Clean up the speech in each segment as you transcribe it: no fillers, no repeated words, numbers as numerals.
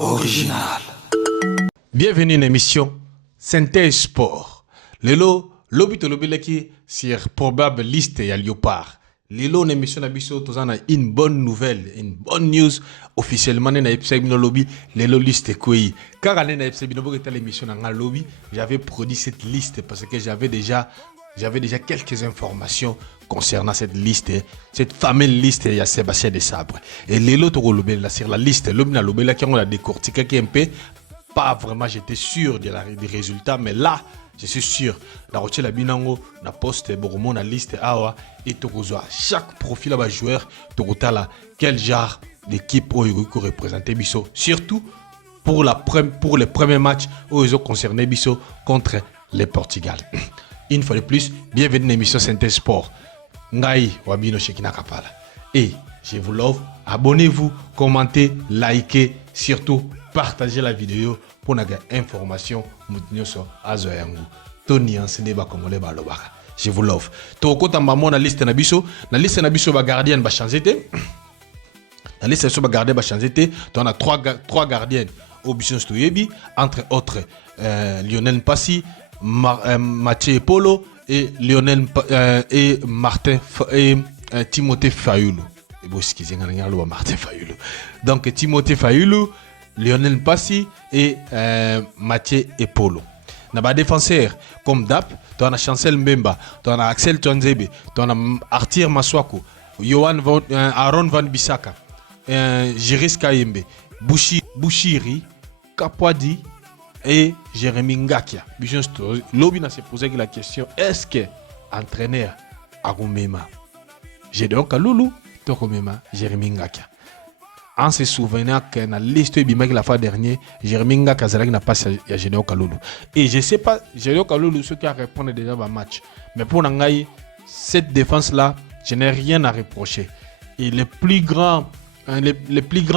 Original. Bienvenue à l'émission Synthèse Sport. Lelo, l'obito lobeleki sur probable liste ya Léopard. Lelo, une émission d'abisso, tous en a une bonne nouvelle, une bonne news. Officiellement, na episode no lobby, lelo liste koi. Car à na episode no boka l'émission na lobby, j'avais produit cette liste parce que j'avais déjà quelques informations concernant cette liste, cette fameuse liste, il y a Sébastien Desabre. Et les autres sur la liste, l'obna qui on a décortiqué qui un peu, pas vraiment, j'étais sûr des résultats, mais là, je suis sûr. La route la binango, na poste, boromon, la liste, awa, et tokozoa. Chaque profil à joueur, tokotala, quel genre d'équipe où il représenter Bisso. Surtout pour les premiers matchs où ils ont concerné Bisso contre le Portugal. Une fois de plus, bienvenue dans l'émission Synthèse Sport. Ngai Wabino Shekina Kapala. Et je vous love, abonnez-vous, commentez, likez, surtout partagez la vidéo pour avoir information sur Azoyangu. Tony Anseneba Kongole Balobara. Je vous love. Toko Tambamo na liste Nabiso. Na liste Nabiso ba gardien ba changer. La liste Nabiso ba gardien ba changer. On a trois gardiens au Bison Stoyebi, entre autres Lionel Passy, Mathieu Polo et Lionel et Martin et Timothée Fayoulou. Martin Fayoulou. Donc Timothée Fayoulou, Lionel Passy et Mathieu Polo. Dans les défenseurs comme Dap, tu as Chancel Mbemba, tu as Axel Twanzebe, tu as Arthur Maswako, Aaron Van Bissaka, Jiris Kayembe, Bouchiri, Kapwadi et Jérémy Ngakia. L'Obina s'est posé la question, est-ce que entraîneur Agumema, j'ai donc à Loulou, Tokomema, Jérémy Ngakia. En se souvenant que dans la liste de la fois dernière, Jérémy Ngakia n'a pas à Généo Kaloulou. Et je ne sais pas, Généo Kaloulou, ceux qui ont répondu déjà au match. Mais pour Nangaï, cette défense-là, je n'ai rien à reprocher. Et les plus grands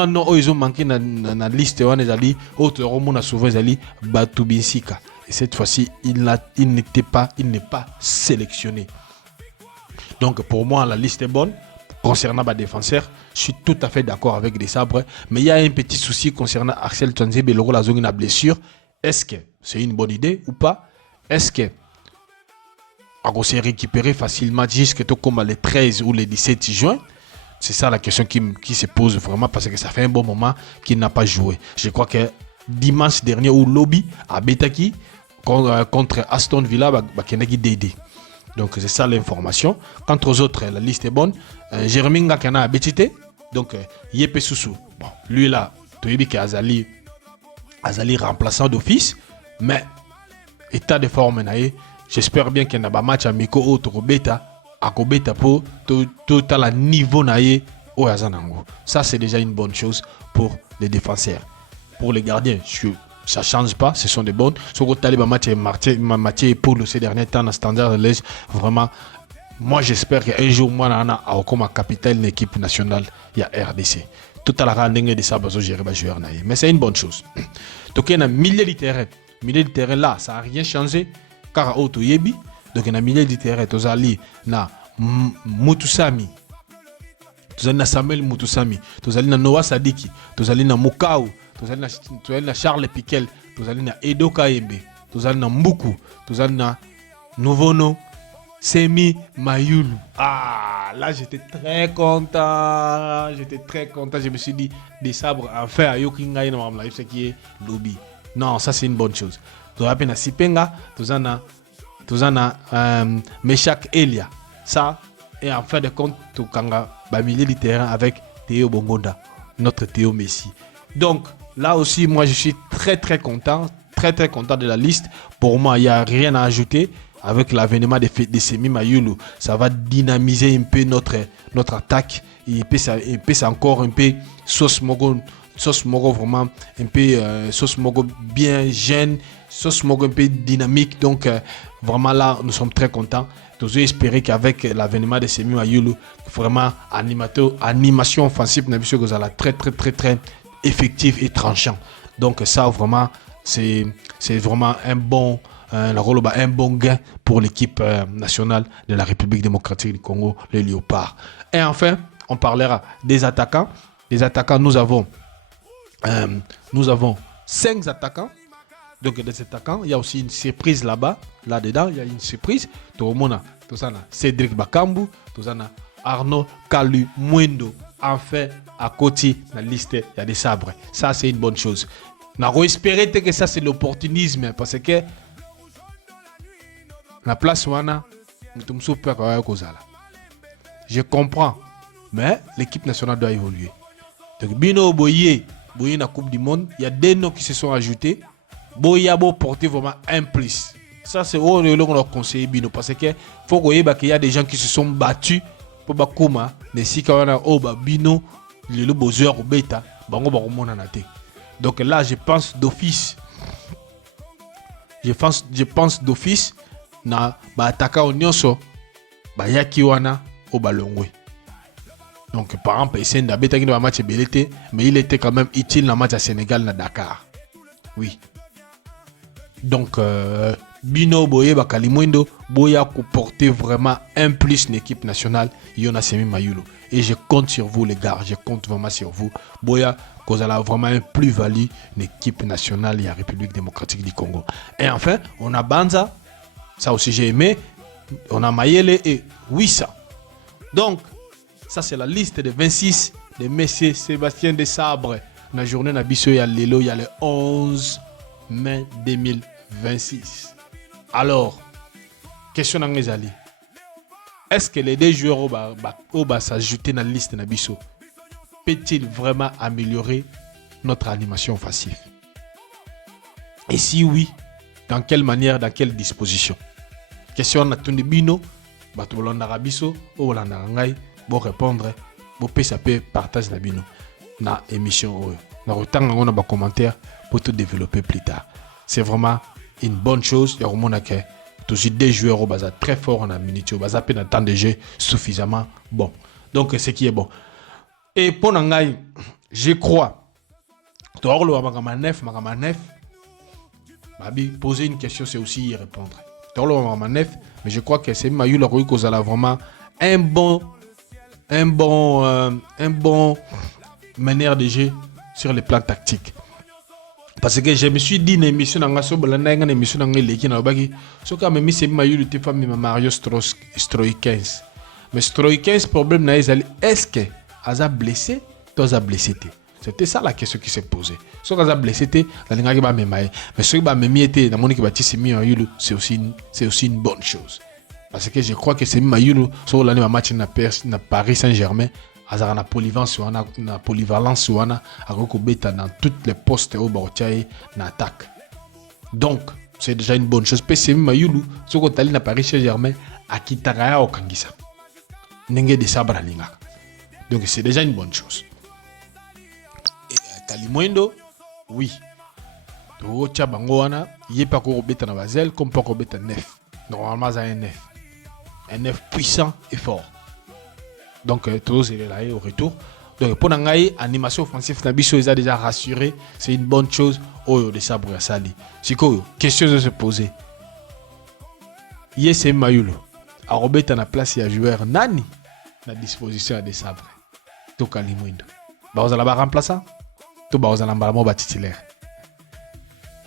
noms ils ont manqué dans la liste de autre Romo a sauvé Batubinsika. Et cette fois-ci, il n'est pas sélectionné. Donc pour moi, la liste est bonne. Concernant les défenseurs, je suis tout à fait d'accord avec Desabre. Mais il y a un petit souci concernant Axel Twanzebe et la zone de blessure. Est-ce que c'est une bonne idée ou pas? Est-ce que on s'est récupéré facilement jusqu'à comme le 13 ou le 17 juin? C'est ça la question qui se pose vraiment parce que ça fait un bon moment qu'il n'a pas joué. Je crois que dimanche dernier au lobby à Betaki contre Aston Villa, Kenegi Dédé. Donc c'est ça l'information. Quant aux autres, la liste est bonne. Jérémy Ngakana a Betité. Donc Yepe Soussou. Bon, lui là, tu as dit qu'il Azali remplaçant d'office. Mais état de forme, j'espère bien qu'il y a un match amico autre bêta. Akobeta pour tout à la niveau naïe au Yazanango. Ça c'est déjà une bonne chose pour les défenseurs. Pour les gardiens, ça ne change pas, ce sont des bonnes. Sur le talib Mathieu et Paul ces derniers temps dans Standard de l'Est, vraiment, moi j'espère qu'un jour moi nana a comme capitaine de l'équipe nationale, il y a RDC. Tout à la randonnée de ça, joueur naïe. Mais c'est une bonne chose. Donc il y a un milieu de terrain. Milieu de terrain là, ça n'a rien changé. Car auto yebi. Donc, dans le milieu du terrain, tu as na Mutusami, tu as Samuel Mutusami, tu as Noah Sadiki, tu as Mukau, tu as Charles Piquel, tu as Edo Kaembe, tu as Mbuku, tu as Novono, Semi Mayulu. Ah, là j'étais très content. Je me suis dit, des sabres, enfin, à Yokinga, ce qui est lobby. Non, ça c'est une bonne chose. Tu as Sipenga, tu as Meshak Elia. Ça, et en fin de compte, tu as milieu du terrain avec Théo Bongonda, notre Théo Messi. Donc, là aussi, moi, je suis très content de la liste. Pour moi, il n'y a rien à ajouter. Avec l'avènement de Semi Mayulu, ça va dynamiser un peu notre attaque. Et puis, ça encore un peu sauce mogo vraiment un peu sauce mogo bien jeune, sauce mogo un peu dynamique. Donc, vraiment là, nous sommes très contents. Nous espérons qu'avec l'avènement de Semi Mayulu, vraiment animation offensive, vous allez très effectif et tranchant. Donc ça vraiment c'est vraiment un bon gain pour l'équipe nationale de la République démocratique du Congo, les Léopards. Et enfin, on parlera des attaquants. Les attaquants, nous avons Nous avons 5 attaquants. Donc, des attaquants, il y a aussi une surprise là-bas. Là-dedans, il y a une surprise. Tout le monde a Cédric Bakambu, tout le monde Arnaud Kalu Mwendo. Enfin, à côté de la liste, il y a des sabres. Ça, c'est une bonne chose. On a espéré que ça, c'est l'opportunisme. Parce que la place où on a, je comprends. Mais l'équipe nationale doit évoluer. Donc, Bino Boye, Boye na Coupe du Monde, il y a des noms qui se sont ajoutés. Boye a porté vraiment un plus. Ça, c'est où on a conseillé Bino. Parce que faut qu'il y a des gens qui se sont battus pour Bakuma. Mais si on a Bino, le Bozer ou Beta, donc là, je pense d'office. Je pense d'office na attaquant au Nyonso, Yaki wana au Balongwe. Donc, par exemple, il a été dans le match Belete, mais il était quand même utile dans le match à Sénégal, à Dakar. Oui. Donc, Bino Boye Bakalimwendo, Boya pour porter vraiment un plus une équipe nationale, Yona Semi Mayulo. Et je compte sur vous, les gars, je compte vraiment sur vous. Boya, vous allez vraiment un plus-value une équipe nationale et la République démocratique du Congo. Et enfin, on a Banza, ça aussi j'ai aimé, on a Mayele et Wissa. Donc, ça, c'est la liste de 26 de M. Sébastien Desabre. La journée Nabiso, il y a Lelo, il y a le 11 mai 2026. Alors, question dans les alliés. Est-ce que les deux joueurs vont s'ajouter dans la liste Nabiso peut-il vraiment améliorer notre animation offensive? Et si oui, dans quelle manière, dans quelle disposition? Question na Tundibino, Batolanda Rabiso, Olanda Ngai. Pour répondre, pour partage la bino na émission. Dans le temps, on a des commentaires pour tout développer plus tard. C'est vraiment une bonne chose. Il y a vraiment toujours des joueurs au bazar très forts en minute, au bazar dans temps de jeu suffisamment bon. Donc, ce qui est bon. Et pour Nangai, je crois, poser une question, c'est aussi y répondre. Mais je crois que c'est Mayou qui a vraiment un bon manière de jeu sur le plan tactique. Parce que je me suis dit une émission dans une émission dans l'équipe na bagi so quand même c'est Mayulu te fami Mario Stroikens. Mais Stroikens problème na est-ce que Aza blessé, toi a blessé. C'était ça la question qui s'est posée. So Aza blessé la linga ba memaye. Mais ce qui ba memiete dans mon équipe bâti Mayulu c'est aussi une bonne chose. Parce que je crois que c'est Mayulu sur l'année match na Paris Saint-Germain. Azara na polyvalence wana akoko beta dans toutes les postes au Barotiaï na attaque. Donc c'est déjà une bonne chose. PC Mayulu soko tali na Paris Saint-Germain akitaka au Kangisa. Nenge de sabra linga. Donc c'est déjà une bonne chose. Et Kalimwendo, oui. To cha bango wana yepa ko beta na Basel comme pas ko beta neuf. Normalement ça un neuf. Un neuf puissant et fort. Donc, tous il est là au retour. Donc, pour l'angaï, animation offensive, Nabiso les a déjà rassuré. C'est une bonne chose. Oh, de ça, pour Sali. C'est quoi? Question de se poser. Yes, c'est Mayulo. À Robert, à la place, il y a joueur Nani. La disposition à des sabres. Tout Kalimwendo. Bah, vous allez remplacer. Tout, bah, vous allez titulaire.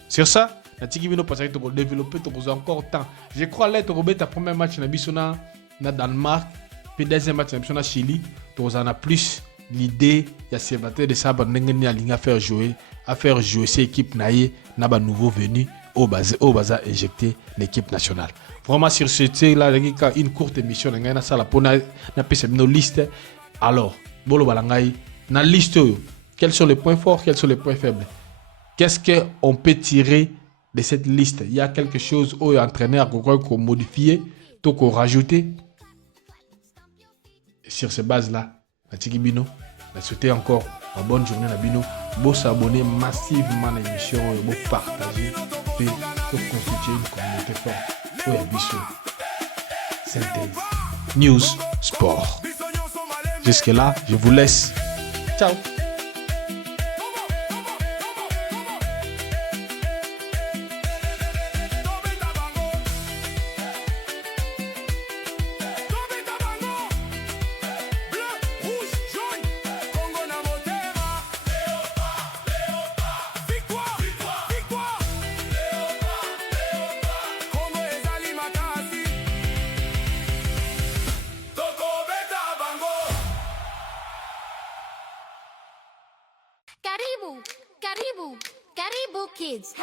Sur ça, la Tigibino passe à développer, tu as encore temps. Je crois que Robert, ta premier match, Nabiso na Danemark. Puis deuxième match, on a Chili, donc on a plus l'idée, il y a ces batteurs de sabre à faire jouer cette équipe naïe, n'a pas nouveau venu au bazar injecter l'équipe nationale. Vraiment sur ce là, une courte émission, on a ça là pour nos listes. Alors, bolo balangai, na liste, quels sont les points forts, quels sont les points faibles? Qu'est-ce qu'on peut tirer de cette liste? Il y a quelque chose où entraîneur qu'on modifier, qu'on rajouter. Sur ces bases-là, la Tigibino, la souhaiter encore une bonne journée à Bino. Vous s'abonner massivement à l'émission, vous partager et vous constituer une communauté forte. Pour Abisso, synthèse, news, sport. Jusque-là, je vous laisse. Ciao. Karibu, Karibu Kids.